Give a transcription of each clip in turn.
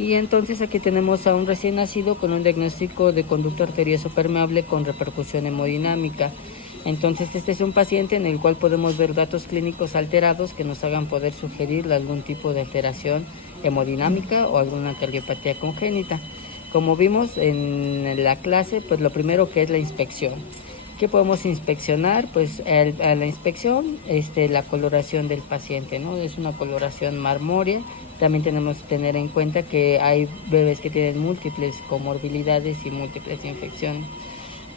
Y entonces aquí tenemos a un recién nacido con un diagnóstico de conducto arterioso permeable con repercusión hemodinámica. Entonces este es un paciente en el cual podemos ver datos clínicos alterados que nos hagan poder sugerir algún tipo de alteración hemodinámica o alguna cardiopatía congénita. Como vimos en la clase, pues lo primero que es la inspección. ¿Qué podemos inspeccionar? Pues a la inspección la coloración del paciente, ¿no? Es una coloración marmórea. También tenemos que tener en cuenta que hay bebés que tienen múltiples comorbilidades y múltiples infecciones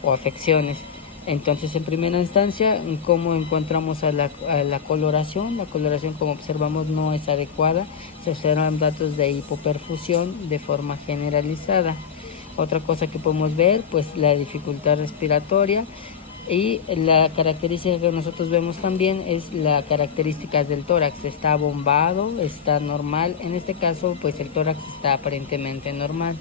o afecciones. Entonces, en primera instancia, ¿cómo encontramos a la coloración? La coloración, como observamos, no es adecuada. Se observan datos de hipoperfusión de forma generalizada. Otra cosa que podemos ver, pues la dificultad respiratoria, y la característica que nosotros vemos también es la características del tórax. Está bombado, está normal. En este caso, pues el tórax está aparentemente normal.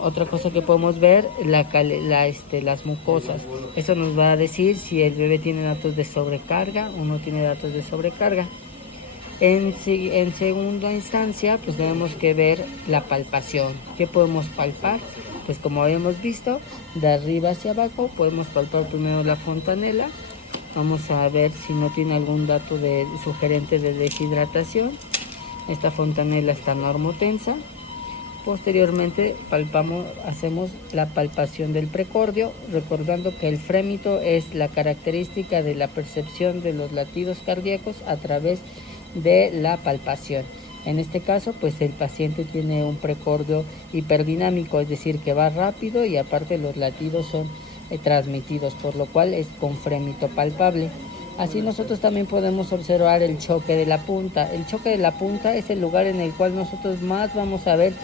Otra cosa que podemos ver, las mucosas. Eso nos va a decir si el bebé tiene datos de sobrecarga o no tiene datos de sobrecarga. En segunda instancia, pues tenemos que ver la palpación. ¿Qué podemos palpar? Pues como habíamos visto, de arriba hacia abajo podemos palpar primero la fontanela. Vamos a ver si no tiene algún dato sugerente de deshidratación. Esta fontanela está normotensa. Posteriormente hacemos la palpación del precordio, recordando que el frémito es la característica de la percepción de los latidos cardíacos a través de la palpación. En este caso, pues el paciente tiene un precordio hiperdinámico, es decir, que va rápido y aparte los latidos son transmitidos, por lo cual es con frémito palpable. Así nosotros también podemos observar el choque de la punta. El choque de la punta es el lugar en el cual nosotros más vamos a ver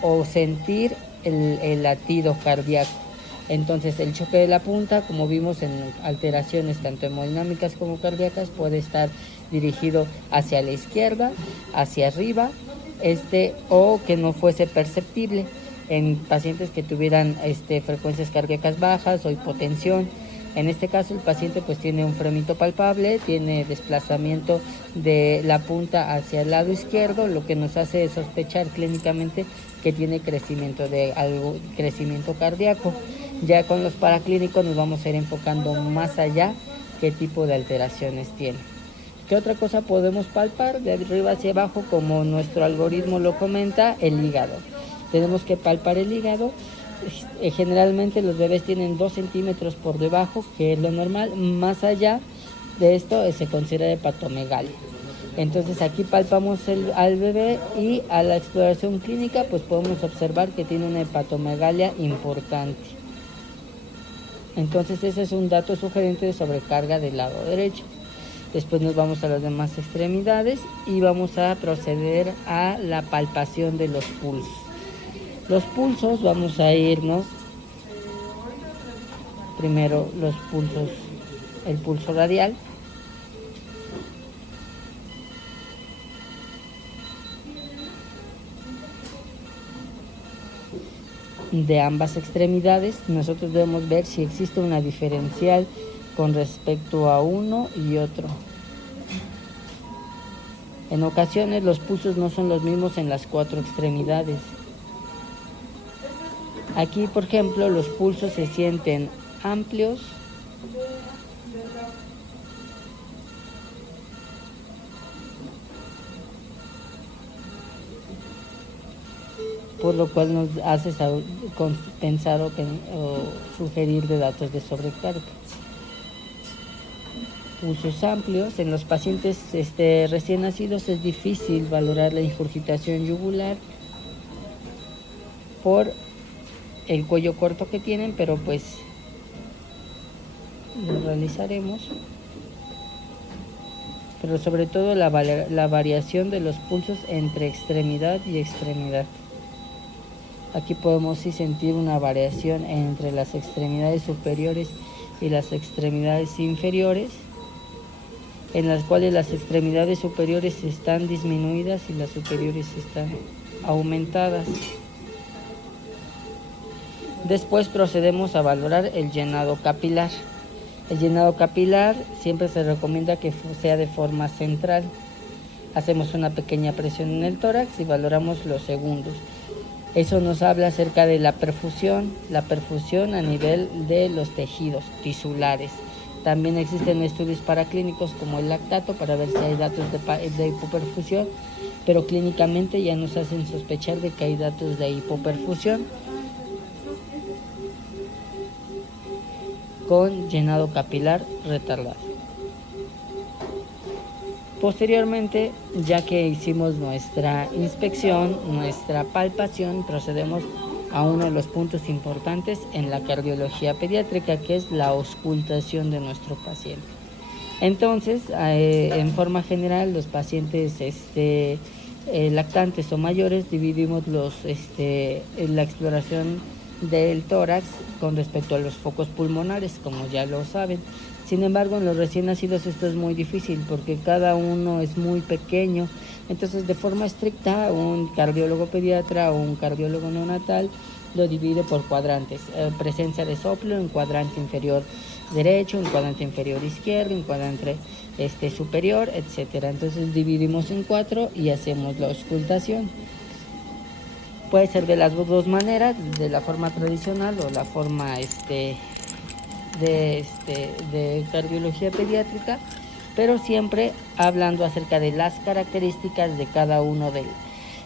o sentir el latido cardíaco. Entonces el choque de la punta, como vimos en alteraciones tanto hemodinámicas como cardíacas, puede estar dirigido hacia la izquierda, hacia arriba, o que no fuese perceptible en pacientes que tuvieran frecuencias cardíacas bajas o hipotensión. En este caso el paciente pues tiene un frémito palpable, tiene desplazamiento de la punta hacia el lado izquierdo, lo que nos hace sospechar clínicamente que tiene crecimiento cardíaco. Ya con los paraclínicos nos vamos a ir enfocando más allá qué tipo de alteraciones tiene. ¿Qué otra cosa podemos palpar? De arriba hacia abajo, como nuestro algoritmo lo comenta, el hígado. Tenemos que palpar el hígado. Generalmente los bebés tienen 2 centímetros por debajo, que es lo normal. Más allá de esto se considera hepatomegalia. Entonces aquí palpamos al bebé y a la exploración clínica pues podemos observar que tiene una hepatomegalia importante. Entonces ese es un dato sugerente de sobrecarga del lado derecho. Después nos vamos a las demás extremidades y vamos a proceder a la palpación de los pulsos. Los pulsos, vamos a irnos primero los pulsos, el pulso radial, de ambas extremidades. Nosotros debemos ver si existe una diferencial con respecto a uno y otro. En ocasiones los pulsos no son los mismos en las 4 extremidades. Aquí, por ejemplo, los pulsos se sienten amplios, por lo cual nos hace pensar o sugerir de datos de sobrecarga. Pulsos amplios. En los pacientes recién nacidos es difícil valorar la ingurgitación yugular por el cuello corto que tienen, pero pues lo realizaremos. Pero sobre todo la variación de los pulsos entre extremidad y extremidad. Aquí podemos sí sentir una variación entre las extremidades superiores y las extremidades inferiores, en las cuales las extremidades superiores están disminuidas y las superiores están aumentadas. Después procedemos a valorar el llenado capilar. El llenado capilar siempre se recomienda que sea de forma central. Hacemos una pequeña presión en el tórax y valoramos los segundos. Eso nos habla acerca de la perfusión a nivel de los tejidos tisulares. También existen estudios paraclínicos como el lactato para ver si hay datos de hipoperfusión, pero clínicamente ya nos hacen sospechar de que hay datos de hipoperfusión con llenado capilar retardado. Posteriormente, ya que hicimos nuestra inspección, nuestra palpación, procedemos a uno de los puntos importantes en la cardiología pediátrica, que es la auscultación de nuestro paciente. Entonces, en forma general, los pacientes lactantes o mayores dividimos la exploración del tórax con respecto a los focos pulmonares, como ya lo saben. Sin embargo, en los recién nacidos esto es muy difícil porque cada uno es muy pequeño. Entonces, de forma estricta, un cardiólogo pediatra o un cardiólogo neonatal lo divide por cuadrantes. Presencia de soplo en cuadrante inferior derecho, en cuadrante inferior izquierdo, en cuadrante superior, etcétera. Entonces dividimos en 4 y hacemos la auscultación. Puede ser de las dos maneras, de la forma tradicional o la forma de cardiología pediátrica, pero siempre hablando acerca de las características de cada uno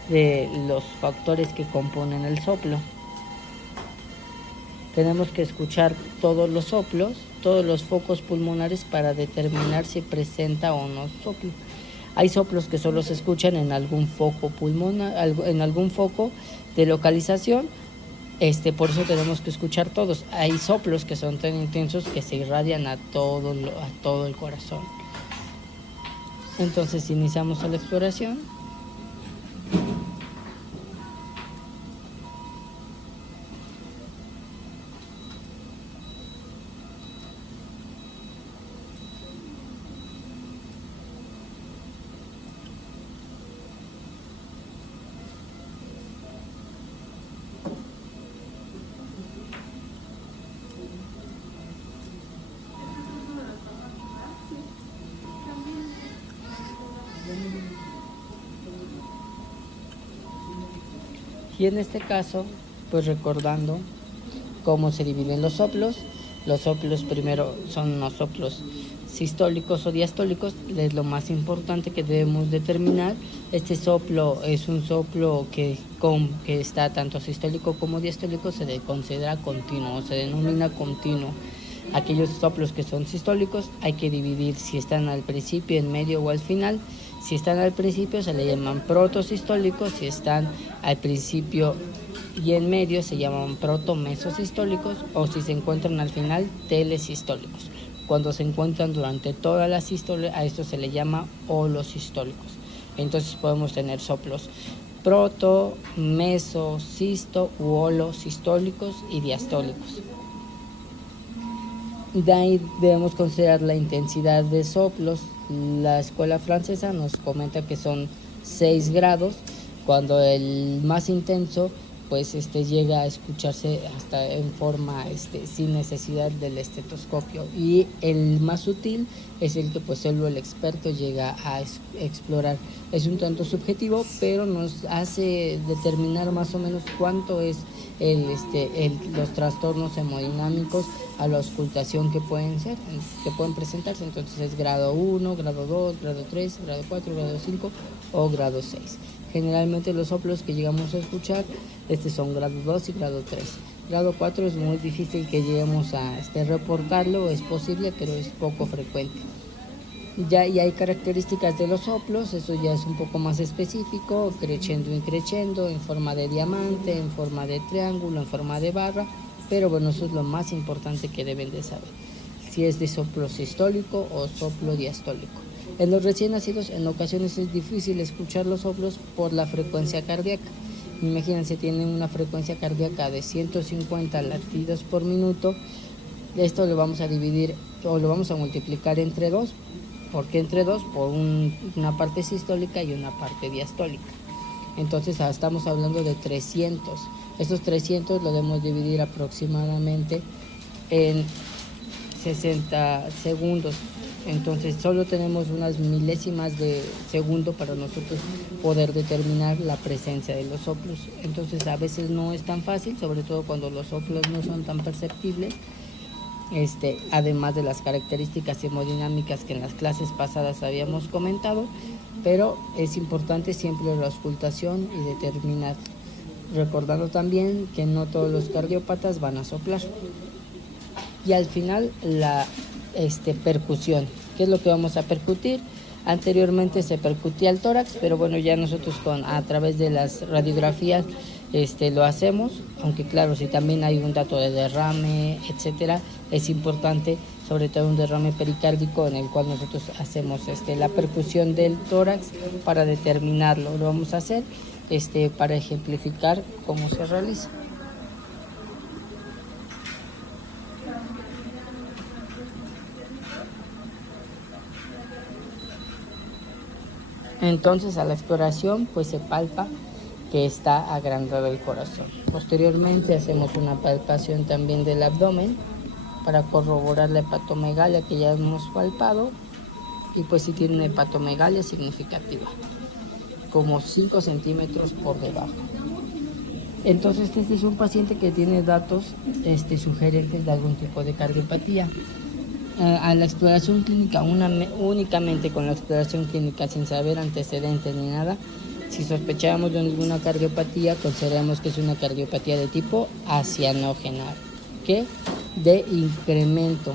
de los factores que componen el soplo. Tenemos que escuchar todos los soplos, todos los focos pulmonares para determinar si presenta o no soplo. Hay soplos que solo se escuchan en algún foco pulmonar, en algún foco de localización. Por eso tenemos que escuchar todos. Hay soplos que son tan intensos que se irradian a todo el corazón. Entonces iniciamos la exploración. Y en este caso, pues recordando cómo se dividen los soplos primero son los soplos sistólicos o diastólicos, es lo más importante que debemos determinar. Este soplo es un soplo que está tanto sistólico como diastólico, se le considera continuo, se denomina continuo. Aquellos soplos que son sistólicos hay que dividir si están al principio, en medio o al final. Si están al principio se le llaman protosistólicos, si están al principio y en medio se llaman protomesosistólicos, o si se encuentran al final, telesistólicos. Cuando se encuentran durante toda la sístole, a esto se le llama holosistólicos. Entonces podemos tener soplos proto, meso, sisto u holosistólicos y diastólicos. De ahí debemos considerar la intensidad de soplos. La escuela francesa nos comenta que son 6 grados, cuando el más intenso pues llega a escucharse hasta en forma sin necesidad del estetoscopio, y el más sutil es el que pues solo el experto llega a explorar. Es un tanto subjetivo, pero nos hace determinar más o menos cuánto es los trastornos hemodinámicos a la auscultación que pueden presentarse. Entonces es grado 1, grado 2, grado 3, grado 4, grado 5 o grado 6. Generalmente los soplos que llegamos a escuchar son grado 2 y grado 3. Grado 4 es muy difícil que lleguemos a reportarlo, es posible, pero es poco frecuente. Y hay características de los soplos, eso ya es un poco más específico, crescendo, increscendo, en forma de diamante, en forma de triángulo, en forma de barra, pero bueno, eso es lo más importante que deben de saber, si es de soplo sistólico o soplo diastólico. En los recién nacidos en ocasiones es difícil escuchar los soplos por la frecuencia cardíaca. Imagínense, tienen una frecuencia cardíaca de 150 latidos por minuto. Esto lo vamos a dividir o lo vamos a multiplicar entre 2. ¿Por qué entre 2? Por una parte sistólica y una parte diastólica. Entonces estamos hablando de 300. Estos 300 lo debemos dividir aproximadamente en 60 segundos. Entonces solo tenemos unas milésimas de segundo para nosotros poder determinar la presencia de los soplos. Entonces a veces no es tan fácil, sobre todo cuando los soplos no son tan perceptibles. Además de las características hemodinámicas que en las clases pasadas habíamos comentado, pero es importante siempre la auscultación y determinar, recordando también que no todos los cardiópatas van a soplar. Y al final la percusión, ¿qué es lo que vamos a percutir? Anteriormente se percutía el tórax, pero bueno, ya nosotros a través de las radiografías lo hacemos, aunque claro, si también hay un dato de derrame, etcétera, es importante, sobre todo un derrame pericárdico, en el cual nosotros hacemos la percusión del tórax para determinarlo. Lo vamos a hacer para ejemplificar cómo se realiza. Entonces a la exploración pues se palpa que está agrandado el corazón. Posteriormente hacemos una palpación también del abdomen para corroborar la hepatomegalia que ya hemos palpado, y pues si tiene una hepatomegalia significativa, como 5 centímetros por debajo. Entonces este es un paciente que tiene datos sugerentes de algún tipo de cardiopatía. A la exploración clínica, únicamente con la exploración clínica, sin saber antecedentes ni nada, si sospechamos de alguna cardiopatía, consideramos que es una cardiopatía de tipo acianógena, que de incremento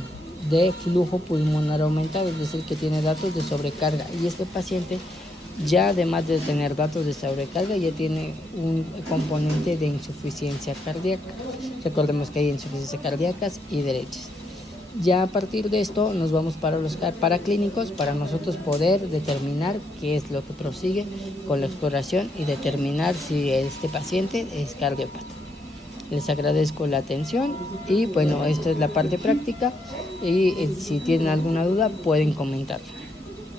de flujo pulmonar aumentado, es decir, que tiene datos de sobrecarga. Y este paciente ya, además de tener datos de sobrecarga, ya tiene un componente de insuficiencia cardíaca. Recordemos que hay insuficiencias cardíacas y derechas. Ya a partir de esto nos vamos para los paraclínicos, para nosotros poder determinar qué es lo que prosigue con la exploración y determinar si este paciente es cardiópata. Les agradezco la atención y bueno, esto es la parte práctica, y si tienen alguna duda pueden comentarla.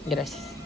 Gracias.